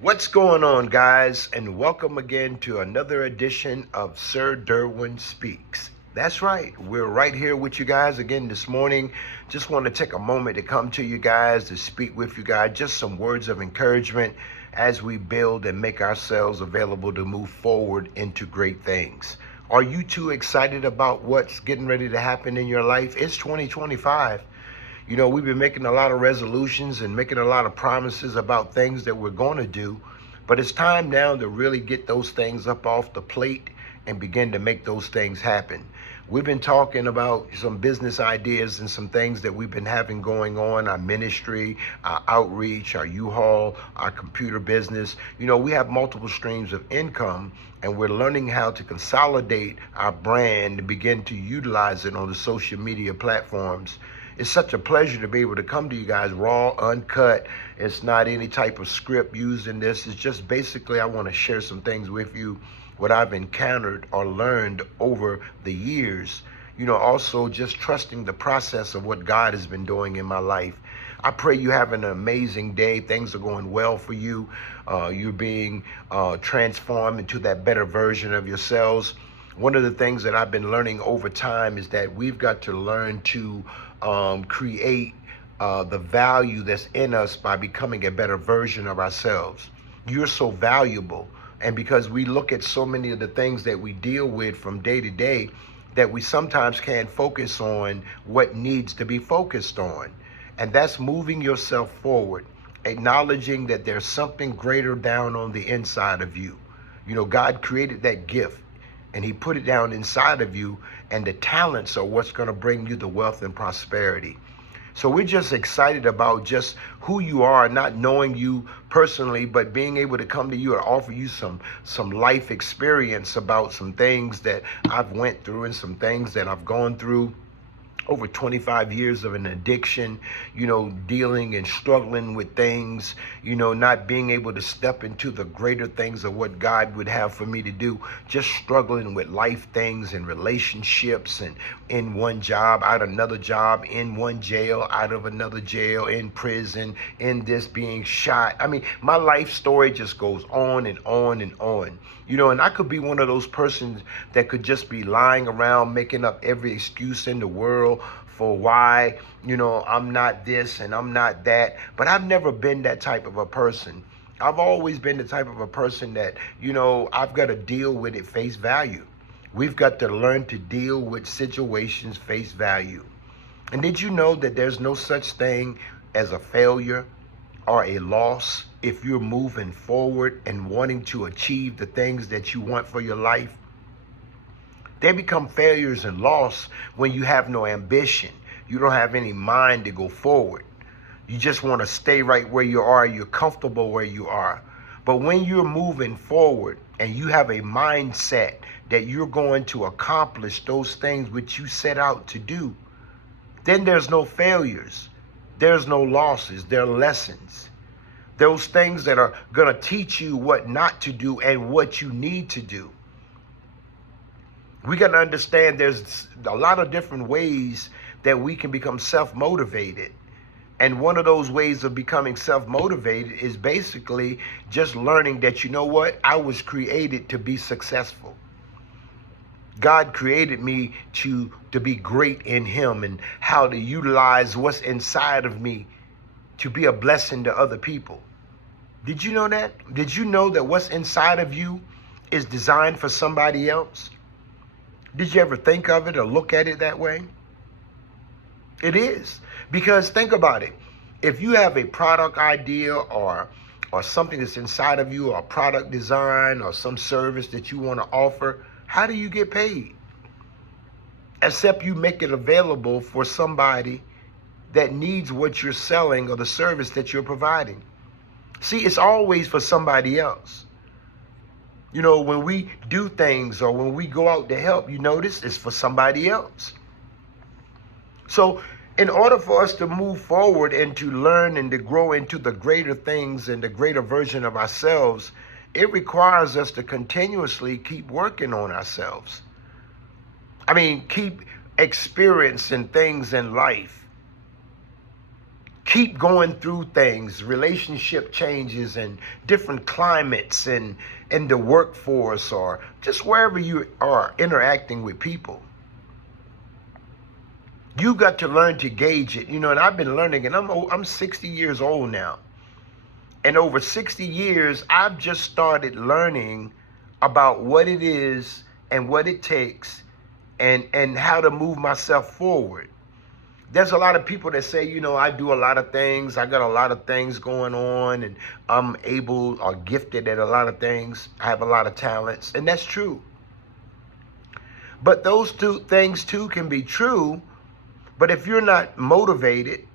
What's going on, guys? And welcome again to another edition of Sir Derwin Speaks. That's right, we're right here with you guys again this morning. Just want to take a moment to come to you guys to speak with you guys, just some words of encouragement as we build and make ourselves available to move forward into great things. Are you too excited about what's getting ready to happen in your life? It's 2025. You know, we've been making a lot of resolutions and making a lot of promises about things that we're going to do, but it's time now to really get those things up off the plate and begin to make those things happen. We've been talking about some business ideas and some things that we've been having going on, our ministry, our outreach, our U-Haul, our computer business. You know, we have multiple streams of income, and we're learning how to consolidate our brand and begin to utilize it on the social media platforms. It's such a pleasure to be able to come to you guys raw, uncut. It's not any type of script used in this. It's just basically I want to share some things with you, what I've encountered or learned over the years. You know, also just trusting the process of what God has been doing in my life. I pray you have an amazing day. Things are going well for you. You're being transformed into that better version of yourselves. One of the things that I've been learning over time is that we've got to learn to create the value that's in us by becoming a better version of ourselves. You're so valuable. And because we look at so many of the things that we deal with from day to day, that we sometimes can't focus on what needs to be focused on. And that's moving yourself forward, acknowledging that there's something greater down on the inside of you. You know, God created that gift and he put it down inside of you, and the talents are what's going to bring you the wealth and prosperity. So we're just excited about just who you are, not knowing you personally, but being able to come to you and offer you some life experience about some things that I've went through and some things that I've gone through. Over 25 years of an addiction, you know, dealing and struggling with things, you know, not being able to step into the greater things of what God would have for me to do, just struggling with life things and relationships, and in one job, out of another job, in one jail, out of another jail, in prison, in this being shot. I mean, my life story just goes on and on and on. You know, and I could be one of those persons that could just be lying around, making up every excuse in the world for why, you know, I'm not this and I'm not that. But I've never been that type of a person. I've always been the type of a person that, you know, I've got to deal with it face value. We've got to learn to deal with situations face value. And did you know that there's no such thing as a failure or a loss if you're moving forward and wanting to achieve the things that you want for your life? They become failures and loss when you have no ambition. You don't have any mind to go forward. You just want to stay right where you are. You're comfortable where you are. But when you're moving forward and you have a mindset that you're going to accomplish those things which you set out to do, then there's no failures. There's no losses. There are lessons. Those things that are going to teach you what not to do and what you need to do. We got to understand there's a lot of different ways that we can become self-motivated. And one of those ways of becoming self-motivated is basically just learning that, you know what, I was created to be successful. God created me to be great in him, and how to utilize what's inside of me to be a blessing to other people. Did you know that? Did you know that what's inside of you is designed for somebody else? Did you ever think of it or look at it that way? It is. Because think about it. If you have a product idea or something that's inside of you, or product design or some service that you want to offer, how do you get paid? Except you make it available for somebody that needs what you're selling or the service that you're providing. See, it's always for somebody else. You know, when we do things or when we go out to help, you notice it's for somebody else. So in order for us to move forward and to learn and to grow into the greater things and the greater version of ourselves, it requires us to continuously keep working on ourselves. I mean, keep experiencing things in life. keep going through things, relationship changes and different climates and in the workforce or just wherever you are interacting with people. You got to learn to gauge it, and I've been learning, and I'm 60 years old now. And over 60 years, I've just started learning about what it is and what it takes and how to move myself forward. There's a lot of people that say, I do a lot of things. I got a lot of things going on and I'm able or gifted at a lot of things. I have a lot of talents, and that's true. But those two things too can be true. But if you're not motivated,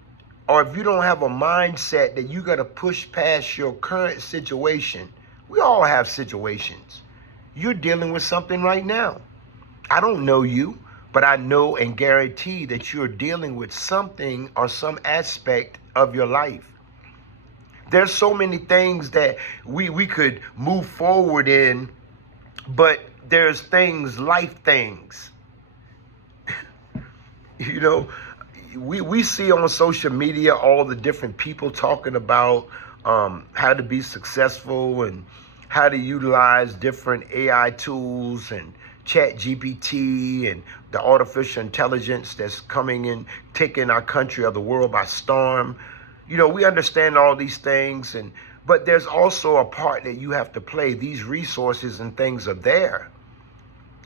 or if you don't have a mindset that you got to push past your current situation, we all have situations. You're dealing with something right now. I don't know you, but I know and guarantee that you're dealing with something or some aspect of your life. There's so many things that we could move forward in, but there's things, life things. We see on social media all the different people talking about how to be successful and how to utilize different AI tools and ChatGPT and the artificial intelligence that's coming in, taking our country or the world by storm. We understand all these things, but there's also a part that you have to play. These resources and things are there.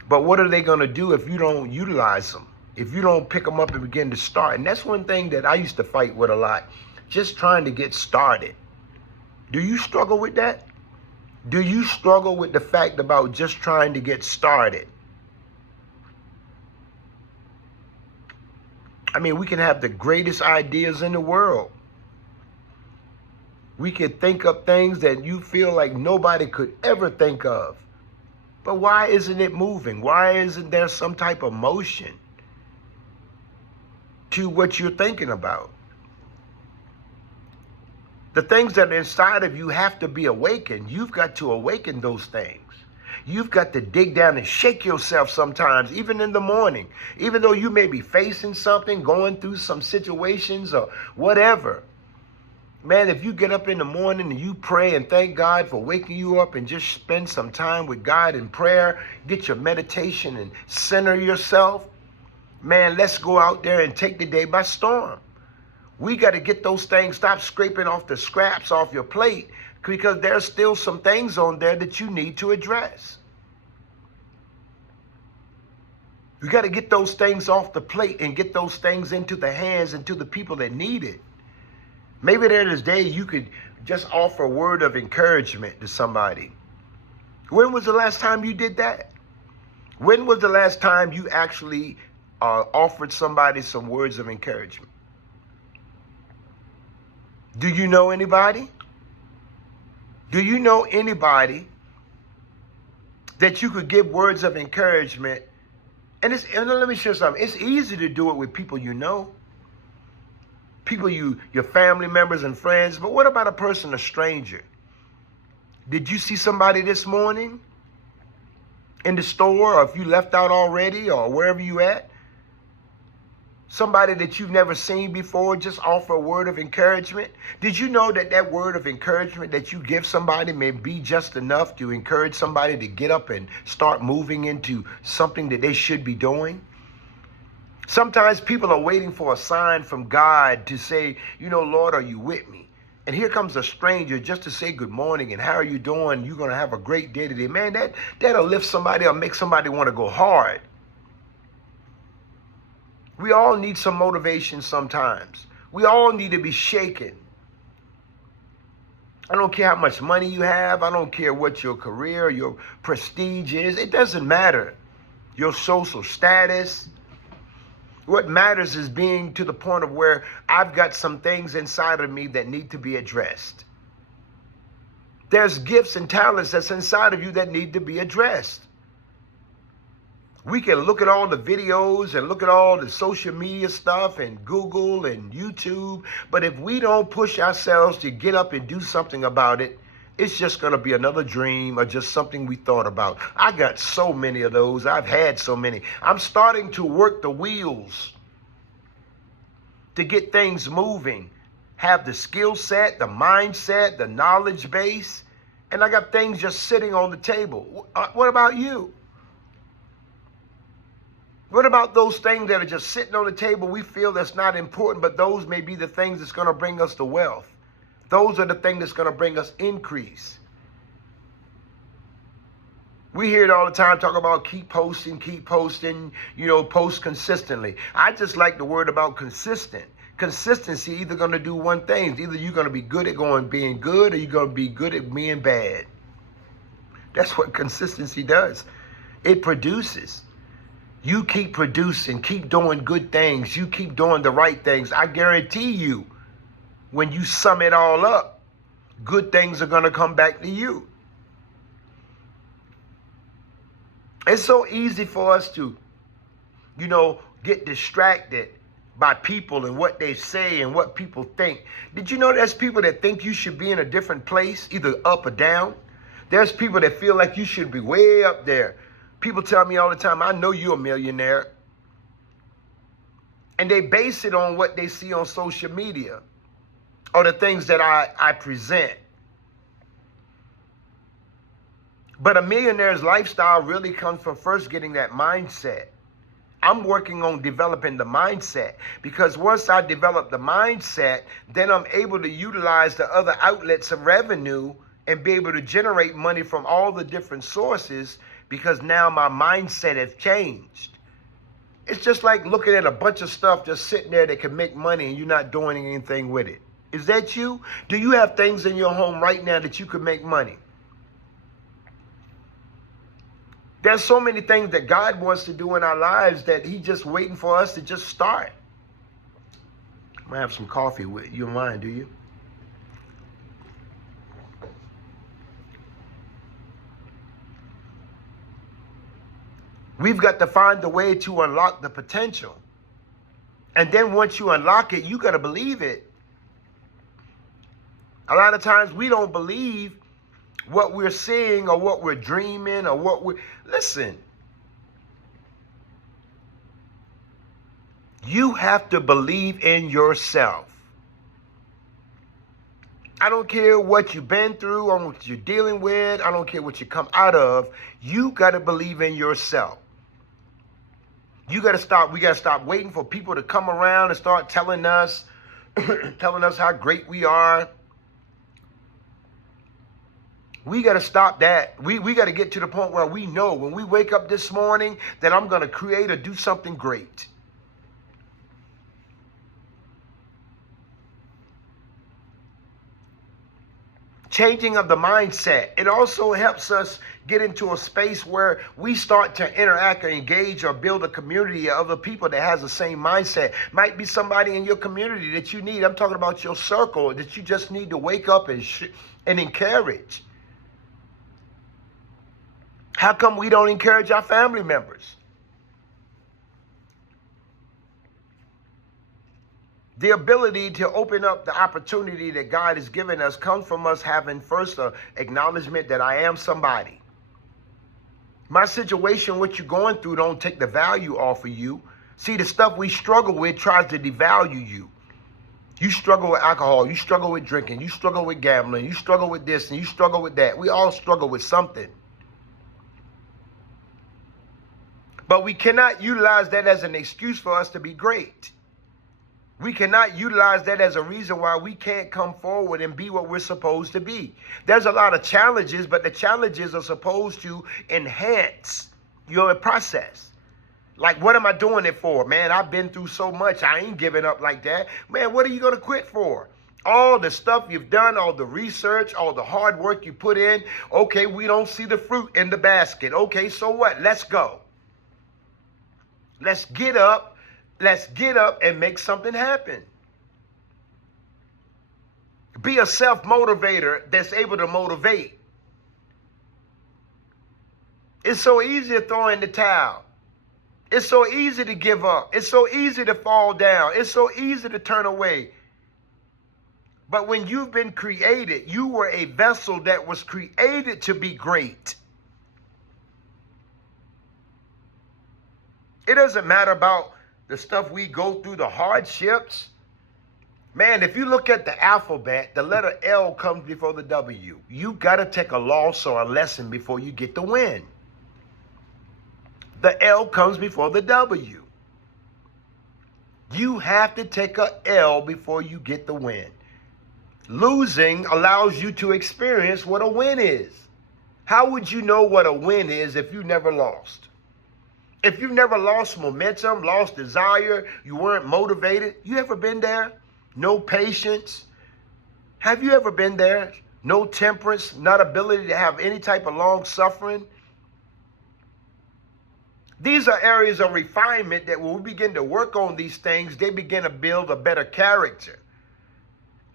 But what are they going to do if you don't utilize them? If you don't pick them up and begin to start? And that's one thing that I used to fight with a lot, just trying to get started. Do you struggle with that? Do you struggle with the fact about just trying to get started? I mean, we can have the greatest ideas in the world. We could think up things that you feel like nobody could ever think of. But why isn't it moving? Why isn't there some type of motion to what you're thinking about? The things that are inside of you have to be awakened. You've got to awaken those things. You've got to dig down and shake yourself sometimes, even in the morning. Even though you may be facing something, going through some situations or whatever. Man, if you get up in the morning and you pray and thank God for waking you up and just spend some time with God in prayer, get your meditation and center yourself, man, let's go out there and take the day by storm. We got to get those things, stop scraping off the scraps off your plate, because there's still some things on there that you need to address. You got to get those things off the plate and get those things into the hands and to the people that need it. Maybe there's a day you could just offer a word of encouragement to somebody. When was the last time you did that? When was the last time you actually offered somebody some words of encouragement? Do you know anybody? Do you know anybody that you could give words of encouragement? And let me share something. It's easy to do it with people you know. People your family members and friends. But what about a person, a stranger? Did you see somebody this morning in the store, or if you left out already, or wherever you at? Somebody that you've never seen before, just offer a word of encouragement. Did you know that that word of encouragement that you give somebody may be just enough to encourage somebody to get up and start moving into something that they should be doing? Sometimes people are waiting for a sign from God to say, Lord, are you with me? And here comes a stranger just to say good morning and how are you doing? You're going to have a great day today. Man, that'll lift somebody or make somebody want to go hard. We all need some motivation sometimes. We all need to be shaken. I don't care how much money you have. I don't care what your career, your prestige is. It doesn't matter. Your social status. What matters is being to the point of where I've got some things inside of me that need to be addressed. There's gifts and talents that's inside of you that need to be addressed. We can look at all the videos and look at all the social media stuff and Google and YouTube. But if we don't push ourselves to get up and do something about it, it's just going to be another dream or just something we thought about. I got so many of those. I've had so many. I'm starting to work the wheels to get things moving. have the skill set, the mindset, the knowledge base, and I got things just sitting on the table. What about you? What about those things that are just sitting on the table we feel that's not important, but those may be the things that's going to bring us the wealth. Those are the things that's going to bring us increase. We hear it all the time, talk about keep posting, post consistently. I just like the word about consistent. Consistency either going to do one thing. Either you're going to be good at being good, or you're going to be good at being bad. That's what consistency does. It produces. You keep producing, keep doing good things. You keep doing the right things. I guarantee you, when you sum it all up, good things are going to come back to you. It's so easy for us to, get distracted by people and what they say and what people think. Did you know there's people that think you should be in a different place, either up or down? There's people that feel like you should be way up there. People tell me all the time, I know you're a millionaire. And they base it on what they see on social media or the things that I present. But a millionaire's lifestyle really comes from first getting that mindset. I'm working on developing the mindset, because once I develop the mindset, then I'm able to utilize the other outlets of revenue and be able to generate money from all the different sources, because now my mindset has changed. It's just like looking at a bunch of stuff just sitting there that can make money and you're not doing anything with it. Is that you? Do you have things in your home right now that you could make money? There's so many things that God wants to do in our lives that he's just waiting for us to just start. I'm going to have some coffee with you. Mind, do you? We've got to find a way to unlock the potential. And then once you unlock it, you got to believe it. A lot of times we don't believe what we're seeing or what we're dreaming or what we're... Listen. You have to believe in yourself. I don't care what you've been through or what you're dealing with. I don't care what you come out of. You got to believe in yourself. We got to stop waiting for people to come around and start telling us, how great we are. We got to stop that. We got to get to the point where we know when we wake up this morning that I'm going to create or do something great. Changing of the mindset. It also helps us get into a space where we start to interact or engage or build a community of other people that has the same mindset. Might be somebody in your community that you need. I'm talking about your circle that you just need to wake up and encourage. How come we don't encourage our family members? The ability to open up the opportunity that God has given us comes from us having first an acknowledgement that I am somebody. My situation, what you're going through, don't take the value off of you. See, the stuff we struggle with tries to devalue you. You struggle with alcohol, you struggle with drinking, you struggle with gambling, you struggle with this and you struggle with that. We all struggle with something. But we cannot utilize that as an excuse for us to be great. We cannot utilize that as a reason why we can't come forward and be what we're supposed to be. There's a lot of challenges, but the challenges are supposed to enhance your process. Like, what am I doing it for? Man, I've been through so much. I ain't giving up like that. Man, what are you going to quit for? All the stuff you've done, all the research, all the hard work you put in. Okay, we don't see the fruit in the basket. Okay, so what? Let's go. Let's get up. Let's get up and make something happen. Be a self-motivator that's able to motivate. It's so easy to throw in the towel. It's so easy to give up. It's so easy to fall down. It's so easy to turn away. But when you've been created, you were a vessel that was created to be great. It doesn't matter about the stuff we go through, the hardships. Man, if you look at the alphabet, the letter L comes before the W. You got to take a loss or a lesson before you get the win. The L comes before the W. You have to take a L before you get the win. Losing allows you to experience what a win is. How would you know what a win is if you never lost? If you never lost momentum, lost desire, you weren't motivated, you ever been there? No patience. Have you ever been there? No temperance, not ability to have any type of long suffering. These are areas of refinement that when we begin to work on these things, they begin to build a better character.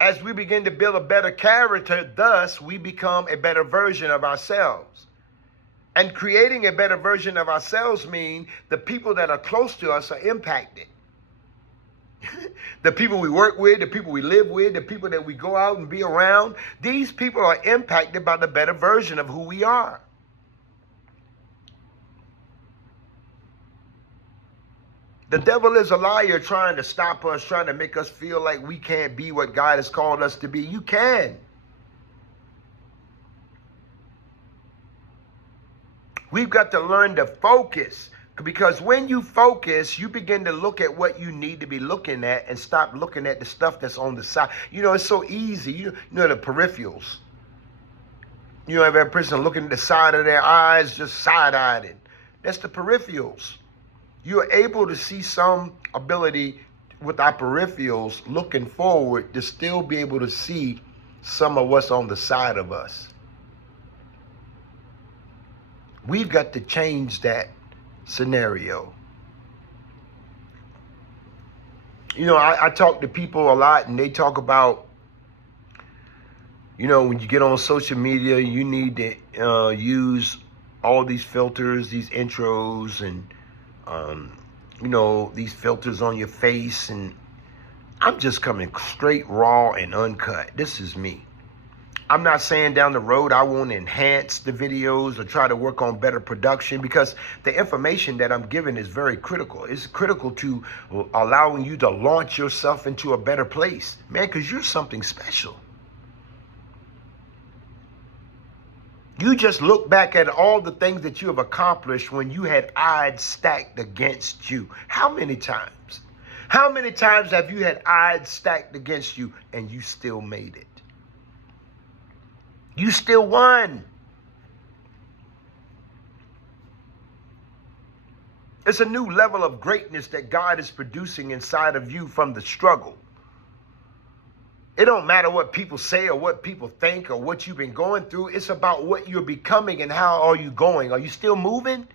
As we begin to build a better character, thus we become a better version of ourselves. And creating a better version of ourselves means the people that are close to us are impacted. The people we work with, the people we live with, the people that we go out and be around, these people are impacted by the better version of who we are. The devil is a liar trying to stop us, trying to make us feel like we can't be what God has called us to be. You can. We've got to learn to focus, because when you focus, you begin to look at what you need to be looking at and stop looking at the stuff that's on the side. You know, it's so easy. You know the peripherals. You know, every person looking at the side of their eyes, just side-eyed. That's the peripherals. You're able to see some ability with our peripherals looking forward to still be able to see some of what's on the side of us. We've got to change that scenario. You know, I talk to people a lot and they talk about, you know, when you get on social media, you need to use all these filters, these intros, and, you know, these filters on your face. And I'm just coming straight raw and uncut. This is me. I'm not saying down the road I won't enhance the videos or try to work on better production, because the information that I'm giving is very critical. It's critical to allowing you to launch yourself into a better place, man, because you're something special. You just look back at all the things that you have accomplished when you had odds stacked against you. How many times? How many times have you had odds stacked against you and you still made it? You still won. It's a new level of greatness that God is producing inside of you from the struggle. It don't matter what people say or what people think or what you've been going through. It's about what you're becoming and how are you going. Are you still moving?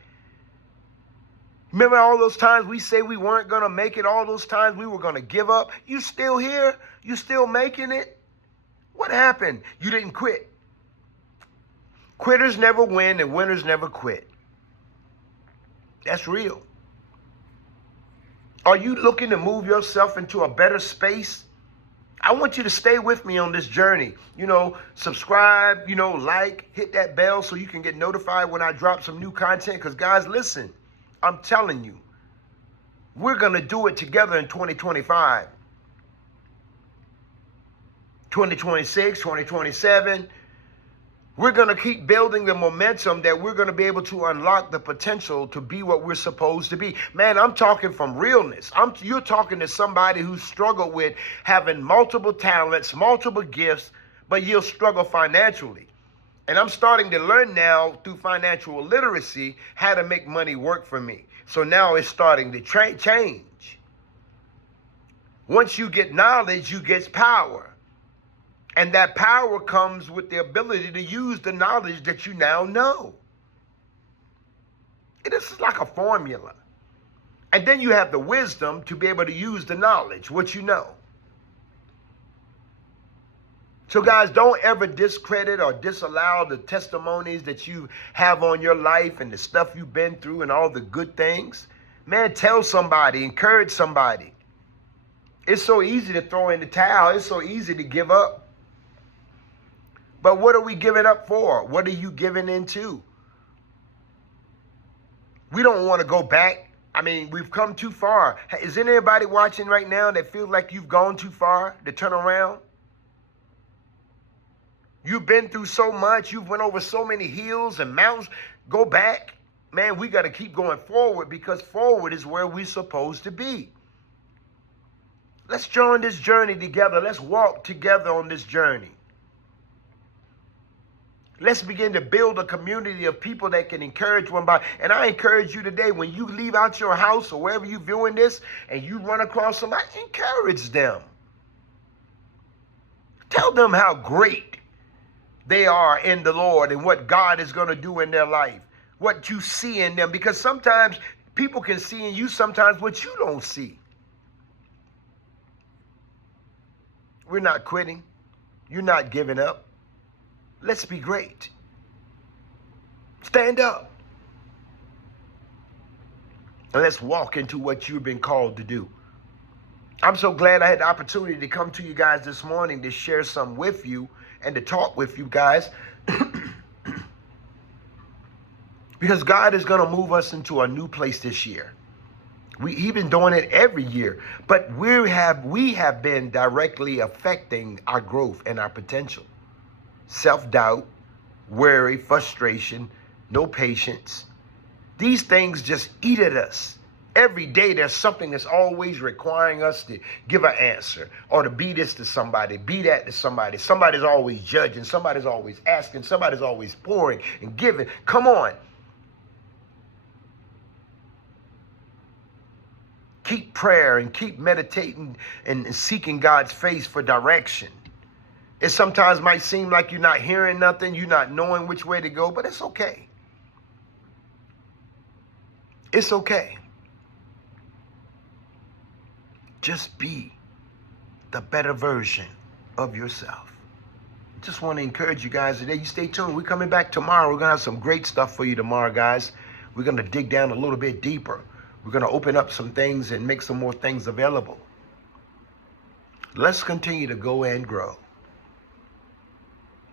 Remember all those times we say we weren't going to make it, all those times we were going to give up? You still here? You still making it? What happened? You didn't quit. Quitters never win and winners never quit. That's real. Are you looking to move yourself into a better space? I want you to stay with me on this journey. You know, subscribe, you know, like, hit that bell so you can get notified when I drop some new content. Because guys, listen, I'm telling you, we're going to do it together in 2025, 2026, 2027. We're going to keep building the momentum that we're going to be able to unlock the potential to be what we're supposed to be. Man, I'm talking from realness. You're talking to somebody who's struggled with having multiple talents, multiple gifts, but you'll struggle financially. And I'm starting to learn now through financial literacy how to make money work for me. So now it's starting to change. Once you get knowledge, you get power. And that power comes with the ability to use the knowledge that you now know. It is like a formula. And then you have the wisdom to be able to use the knowledge, what you know. So guys, don't ever discredit or disallow the testimonies that you have on your life and the stuff you've been through and all the good things. Man, tell somebody, encourage somebody. It's so easy to throw in the towel. It's so easy to give up. But what are we giving up for? What are you giving into? We don't want to go back I mean, we've come too far. Is anybody watching right now that feels like you've gone too far to turn around? You've been through so much. You've went over so many hills and mountains. Go back. Man, we got to keep going forward, because forward is where we're supposed to be. Let's join this journey together. Let's walk together on this journey. Let's begin to build a community of people that can encourage one by. And I encourage you today, when you leave out your house or wherever you're viewing this and you run across somebody, encourage them. Tell them how great they are in the Lord and what God is going to do in their life, what you see in them. Because sometimes people can see in you sometimes what you don't see. We're not quitting. You're not giving up. Let's be great. Stand up. And let's walk into what you've been called to do. I'm so glad I had the opportunity to come to you guys this morning to share some with you and to talk with you guys. Because God is going to move us into a new place this year. He's been doing it every year, but we have been directly affecting our growth and our potential. Self-doubt, worry, frustration, no patience. These things just eat at us. Every day there's something that's always requiring us to give an answer, or to be this to somebody, be that to somebody. Somebody's always judging, somebody's always asking, somebody's always pouring and giving. Come on. Keep prayer and keep meditating and seeking God's face for direction. It sometimes might seem like you're not hearing nothing, you're not knowing which way to go, but it's okay. It's okay. Just be the better version of yourself. Just want to encourage you guys today. You stay tuned. We're coming back tomorrow. We're going to have some great stuff for you tomorrow, guys. We're going to dig down a little bit deeper. We're going to open up some things and make some more things available. Let's continue to go and grow.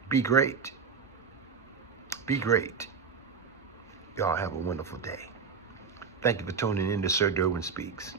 Be great. Be great. Y'all have a wonderful day. Thank you for tuning in to Sir Derwin Speaks.